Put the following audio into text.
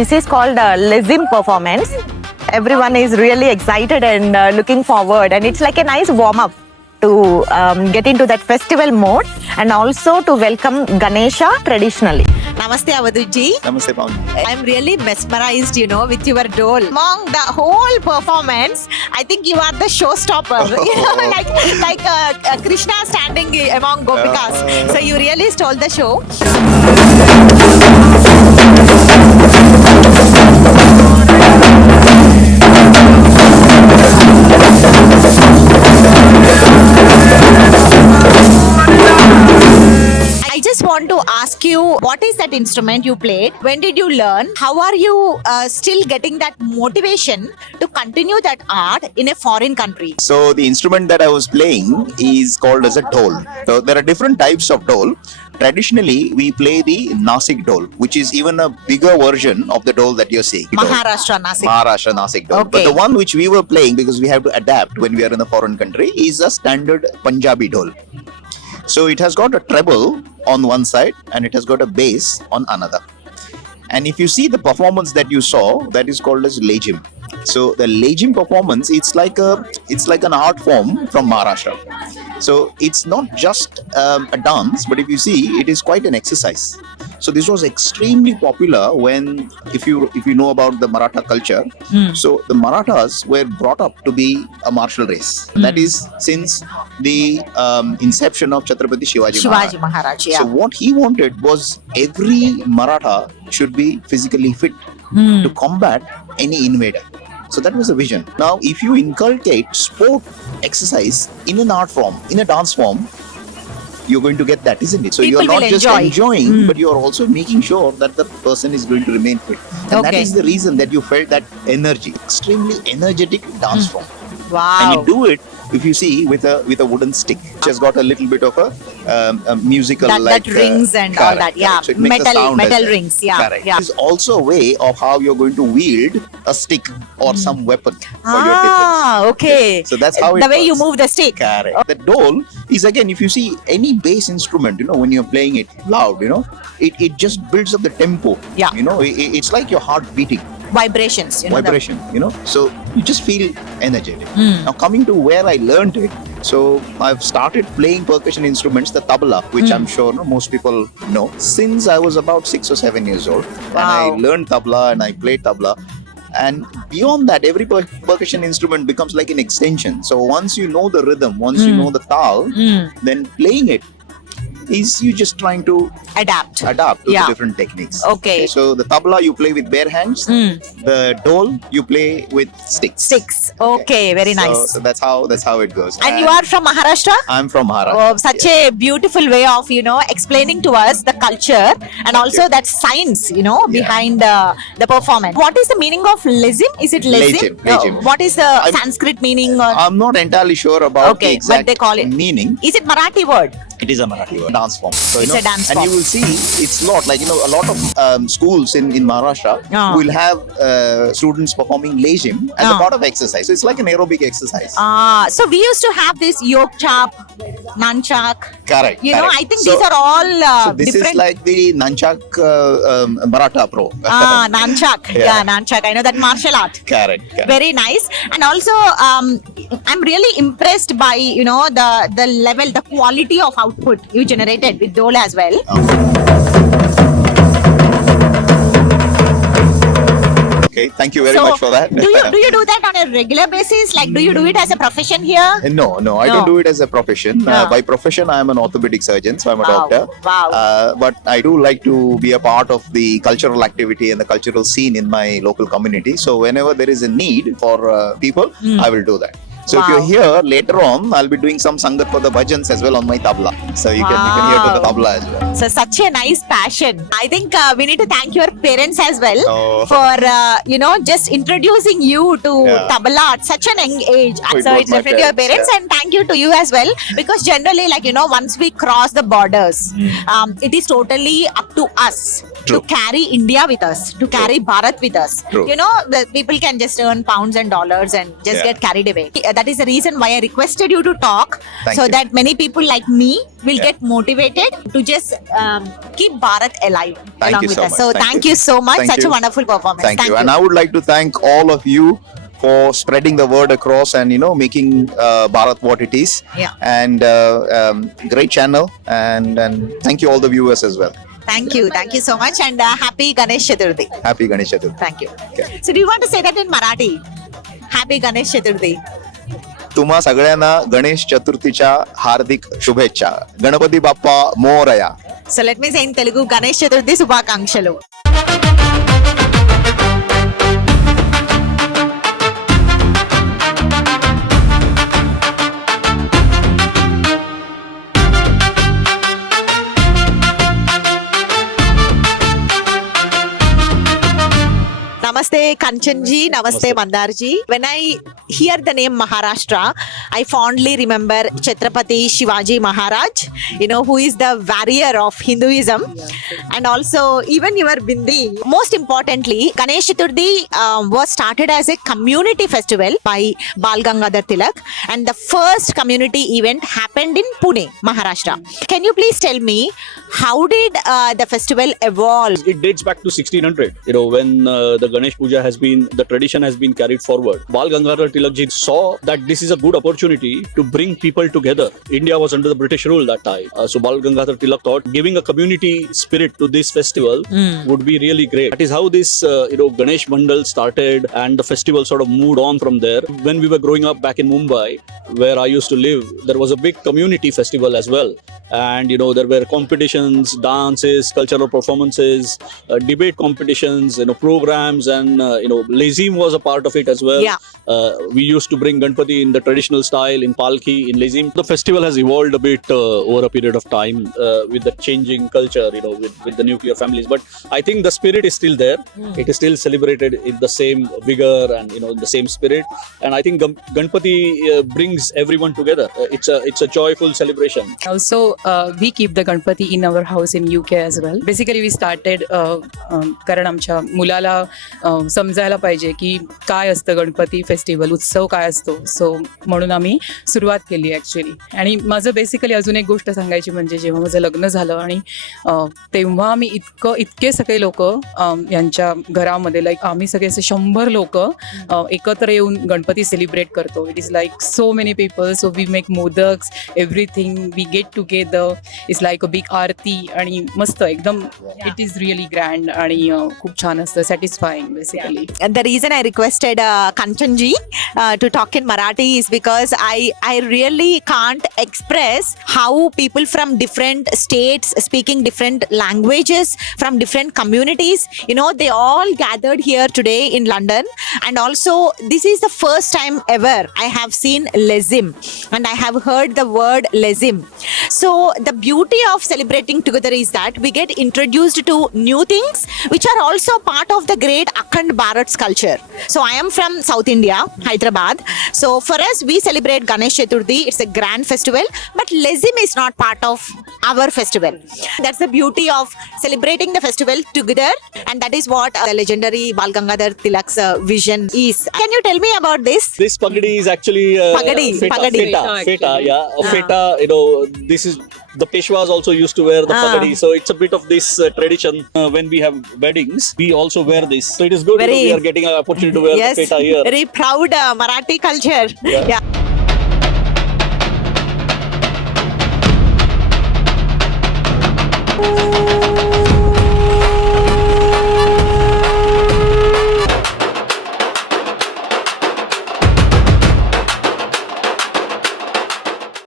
This is called Lezim performance. Everyone is really excited and looking forward, and it's like a nice warm-up to get into that festival mode and also to welcome Ganesha traditionally. Namaste Avaduji. Namaste Pawan. I'm really mesmerized, with your dhol. Among the whole performance, I think you are the showstopper. Like Krishna standing among Gopikas. So you really stole the show. I just want to ask you, what is that instrument you played? When did you learn? How are you still getting that motivation to continue that art in a foreign country? So the instrument that I was playing is called as a dhol. So there are different types of dhol. Traditionally, we play the Nasik dhol, which is even a bigger version of the dhol that you're seeing. Maharashtra Nasik. Maharashtra Nasik dhol. Okay. But the one which we were playing, because we have to adapt when we are in a foreign country, is a standard Punjabi dhol. So it has got a treble on one side and it has got a bass on another. And if you see the performance that you saw, that is called as Lezim. So the Lezim performance, it's like an art form from Maharashtra. So it's not just a dance, but if you see, it is quite an exercise. So this was extremely popular when, if you know about the Maratha culture, so the Marathas were brought up to be a martial race. That is since the inception of Chatrapati Shivaji Maharaj. Yeah. So what he wanted was every Maratha should be physically fit to combat any invader. So that was the vision. Now, if you inculcate sport exercise in an art form, in a dance form, you're going to get that, isn't it? So People you're not just enjoying, but you're also making sure that the person is going to remain fit. And that is the reason that you felt that energy, extremely energetic dance form. Wow. And you do it, if you see, with a wooden stick, which has got a little bit of a musical that rings and all that. Yeah, so it makes metal rings. Yeah, correct. Yeah. It's also a way of how you're going to wield a stick or some weapon for your defense. Ah, okay. So that's how it the way works. you move the stick. Correct. The dhol is, again, if you see any bass instrument, when you're playing it loud, it just builds up the tempo. Yeah. It's like your heart beating. Vibrations. Vibration, so you just feel energetic. Now coming to where I learned it, so I've started playing percussion instruments, the tabla, which I'm sure most people know, since I was about 6 or 7 years old. And I learned tabla and I played tabla. And beyond that, every percussion instrument becomes like an extension. So once you know the rhythm, once you know the tal, then playing it is you just trying to adapt to the different techniques. Okay. So the tabla you play with bare hands, the dhol you play with sticks. Okay, very nice. So that's how it goes. And you are from Maharashtra? I'm from Maharashtra. Oh, such a beautiful way of explaining to us the culture and also that science behind the performance. What is the meaning of Lezim? Is it Lezim? Lezim. What is the Sanskrit meaning? I'm not entirely sure about the exact but they call it meaning. Is it Marathi word? It is a Marathi word. Dance form. So, It's a dance form. And you will see it's a lot lot of schools in Maharashtra will have students performing Lezim as a part of exercise. So it's like an aerobic exercise. So we used to have this yoke chap, nunchak. Correct. I think these are all so this different. is like the nunchak Maratha pro. Nunchak. Yeah, nunchak. I know that martial art. Correct. Very nice. And also, I'm really impressed by the level, the quality of output you generated with dhol as well. Okay, thank you very much for that. do you do that on a regular basis? Like, do you do it as a profession here? No, I don't do it as a profession. By profession, I am an orthopedic surgeon, so I'm a doctor. Wow. But I do like to be a part of the cultural activity and the cultural scene in my local community. So whenever there is a need for people, I will do that. So if Wow. you're here later on, I'll be doing some sangat for the bhajans as well on my tabla. So you can hear to the Wow. tabla as well. So such a nice passion. I think we need to thank your parents as well Oh. for just introducing you to Yeah. tabla at such an young age. Oh, it So was it's my definitely your parents, parents, and thank you to you as well, because generally, once we cross the borders, it is totally up to us True. to carry India with us, to carry Bharat with us. True. The people can just earn pounds and dollars and just Yeah. get carried away. That is the reason why I requested you to talk, Thank so you. that many people like me will Yeah. get motivated to just keep Bharat alive Thank along you with so us. much. So thank you so much. Thank Such you. a wonderful performance. Thank you. And I would like to thank all of you for spreading the word across and making Bharat what it is. Yeah. And great channel. And thank you all the viewers as well. Thank you so much, and happy Ganesh Chaturthi. Happy Ganesh Chaturthi. Thank you. Okay. So do you want to say that in Marathi? Happy Ganesh Chaturthi. तुम्हा सगळ्यांना गणेश चतुर्थीच्या हार्दिक शुभेच्छा. Ganpati Bappa Morya. So let me say in Telugu, Ganesh Chaturthi Subhakankshalu. Namaste Kanchanji, Namaste Mandarji. When I hear the name Maharashtra, I fondly remember Chatrapati Shivaji Maharaj, who is the warrior of Hinduism, and also even your Bindi. Most importantly, Ganesh Chaturthi was started as a community festival by Bal Gangadhar Tilak, and the first community event happened in Pune, Maharashtra. Can you please tell me, how did the festival evolve? It dates back to 1600, when the Ganesh Puja the tradition has been carried forward. Bal Gangadhar Tilak ji saw that this is a good opportunity to bring people together. India was under the British rule that time. So Bal Gangadhar Tilak thought giving a community spirit to this festival would be really great. That is how this, Ganesh Mandal started, and the festival sort of moved on from there. When we were growing up back in Mumbai, where I used to live, there was a big community festival as well. And, there were competitions, dances, cultural performances, debate competitions, programs, and, Lezim was a part of it as well. Yeah. We used to bring Ganpati in the traditional style, in Palki, in Lezim. The festival has evolved a bit over a period of time with the changing culture, with the nuclear families. But I think the spirit is still there. It is still celebrated in the same vigor and, in the same spirit. And I think Ganpati brings everyone together. It's a joyful celebration. Also, we keep the Ganpati in our house in UK as well. Basically, we started कारण आमच्या मुलाला समजायला पाहिजे की काय असतं Ganpati festival, उत्सव काय असतो. सो म्हणून आम्ही सुरुवात केली ॲक्च्युली. आणि माझं बेसिकली अजून एक गोष्ट सांगायची म्हणजे जेव्हा माझं लग्न झालं आणि तेव्हा आम्ही इतके सगळे लोक यांच्या घरामध्ये लाईक आम्ही सगळे असे 100 लोक एकत्र येऊन गणपती सेलिब्रेट करतो. It is like so many people. So we make modaks, everything, we get together. It's like a big aarti आणि मस्त एकदम. इट इज रिअली ग्रँड आणि खूप छान असतं, satisfying basically. And the reason I requested Kanchanji to talk in Marathi is because I really can't express how people from different states speaking different languages from different communities, they all gathered here today in London. And also this is the first time ever I have seen Lezim, and I have heard the word Lezim. So the beauty of celebrating together is that we get introduced to new things which are also part of the great Akhand Bharat's culture. So I am from South India, Hyderabad. So for us, we celebrate Ganesh Chaturthi. It's a grand festival, but Lezim is not part of our festival. That's the beauty of celebrating the festival together, and that is what the legendary Bal Gangadhar Tilak's vision is. Can you tell me about this? This pagadi is actually Pagadi. feta, yeah. Feta, this is the Peshwas also used to wear the pagadi, so it's a bit of this tradition. When we have weddings, we also wear this. So it is good. We are getting an opportunity to wear Yes, the feta here. very proud Marathi culture. Yeah.